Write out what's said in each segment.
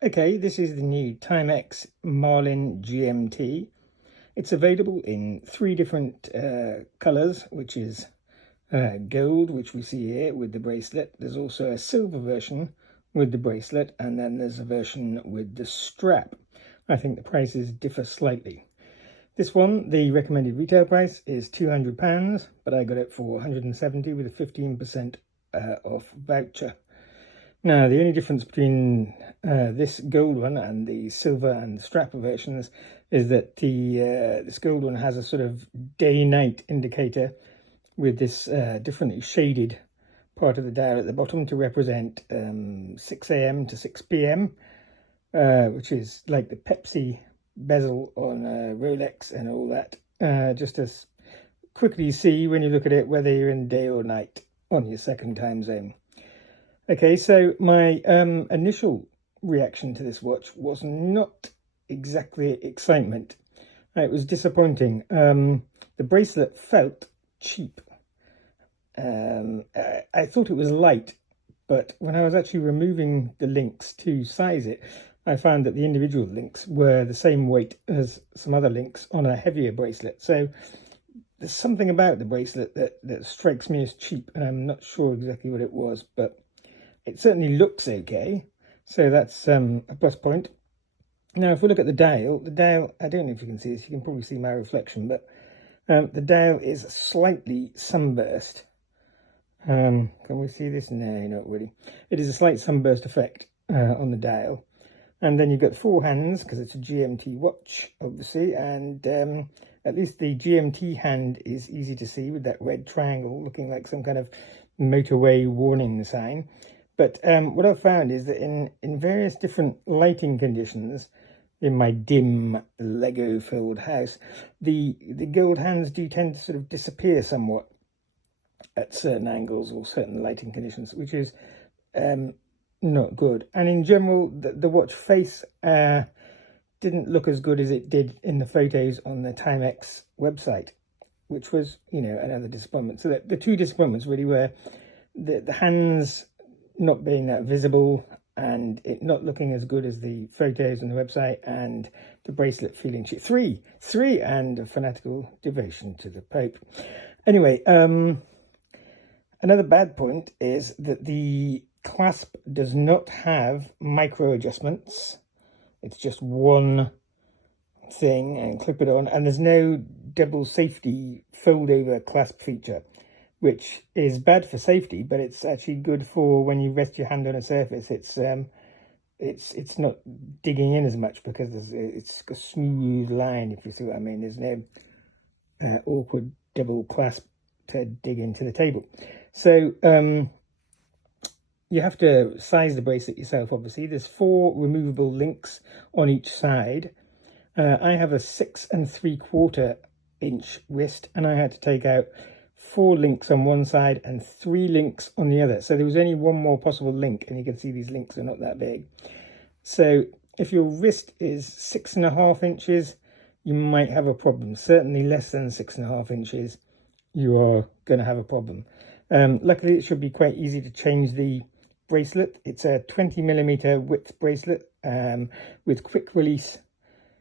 Okay, this is the new Timex Marlin GMT. It's available in three different colours, which is gold, which we see here with the bracelet. There's also a silver version with the bracelet, and then there's a version with the strap. I think the prices differ slightly. This one, the recommended retail price is £200, but I got it for 170 with a 15% off voucher. Now, the only difference between this gold one and the silver and the strap versions is that this gold one has a sort of day-night indicator with this differently shaded part of the dial at the bottom to represent 6 AM to 6 PM, which is like the Pepsi bezel on Rolex and all that, just to quickly see when you look at it whether you're in day or night on your second time zone. Okay, so my initial reaction to this watch was not exactly excitement. It was disappointing. The bracelet felt cheap. I thought it was light, but when I was actually removing the links to size it, I found that the individual links were the same weight as some other links on a heavier bracelet. So there's something about the bracelet that strikes me as cheap, and I'm not sure exactly what it was, but it certainly looks okay, so that's a plus point. Now, if we look at the dial, I don't know if you can see this, you can probably see my reflection, but the dial is slightly sunburst. Can we see this? No, not really. It is a slight sunburst effect on the dial. And then you've got four hands, because it's a GMT watch, obviously, and at least the GMT hand is easy to see with that red triangle looking like some kind of motorway warning sign. But what I've found is that in various different lighting conditions, in my dim Lego-filled house, the gold hands do tend to sort of disappear somewhat at certain angles or certain lighting conditions, which is not good. And in general, the watch face didn't look as good as it did in the photos on the Timex website, which was, you know, another disappointment. So the two disappointments really were the hands not being that visible and it not looking as good as the photos on the website, and the bracelet feeling cheap. Three, and a fanatical devotion to the Pope. Anyway, another bad point is that the clasp does not have micro adjustments. It's just one thing and clip it on, and there's no double safety fold over clasp feature, which is bad for safety, but it's actually good for when you rest your hand on a surface. It's not digging in as much because it's a smooth line, if you see what I mean. There's no awkward double clasp to dig into the table. So you have to size the bracelet yourself, obviously. There's four removable links on each side. I have a 6 3/4 inch wrist, and I had to take out 4 links on one side and 3 links on the other. So there was only one more possible link, and you can see these links are not that big. So if your wrist is 6.5 inches, you might have a problem. Certainly less than 6.5 inches, you are going to have a problem. Luckily, it should be quite easy to change the bracelet. It's a 20mm width bracelet with quick release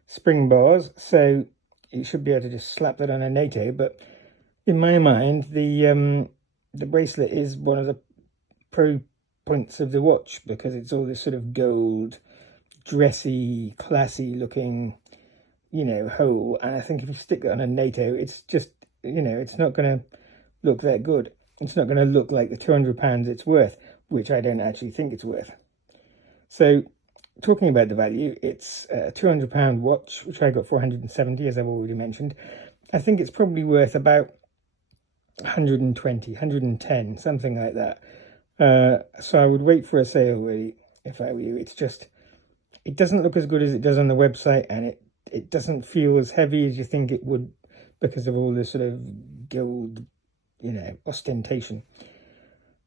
spring bars. So you should be able to just slap that on a NATO, but in my mind, the bracelet is one of the pro points of the watch, because it's all this sort of gold, dressy, classy looking, you know, hole. And I think if you stick that on a NATO, it's just, you know, it's not going to look that good. It's not going to look like the £200 it's worth, which I don't actually think it's worth. So talking about the value, it's a £200 watch, which I got for 170, as I've already mentioned. I think it's probably worth about 120, 110, something like that. So I would wait for a sale, really, if I were you. It's just, it doesn't look as good as it does on the website, and it doesn't feel as heavy as you think it would because of all this sort of gold, you know, ostentation.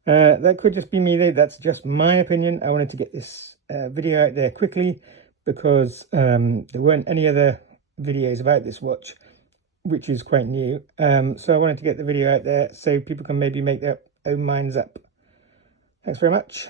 That could just be me though. That's just my opinion. I wanted to get this video out there quickly because there weren't any other videos about this watch, which is quite new. So I wanted to get the video out there so people can maybe make their own minds up. Thanks very much.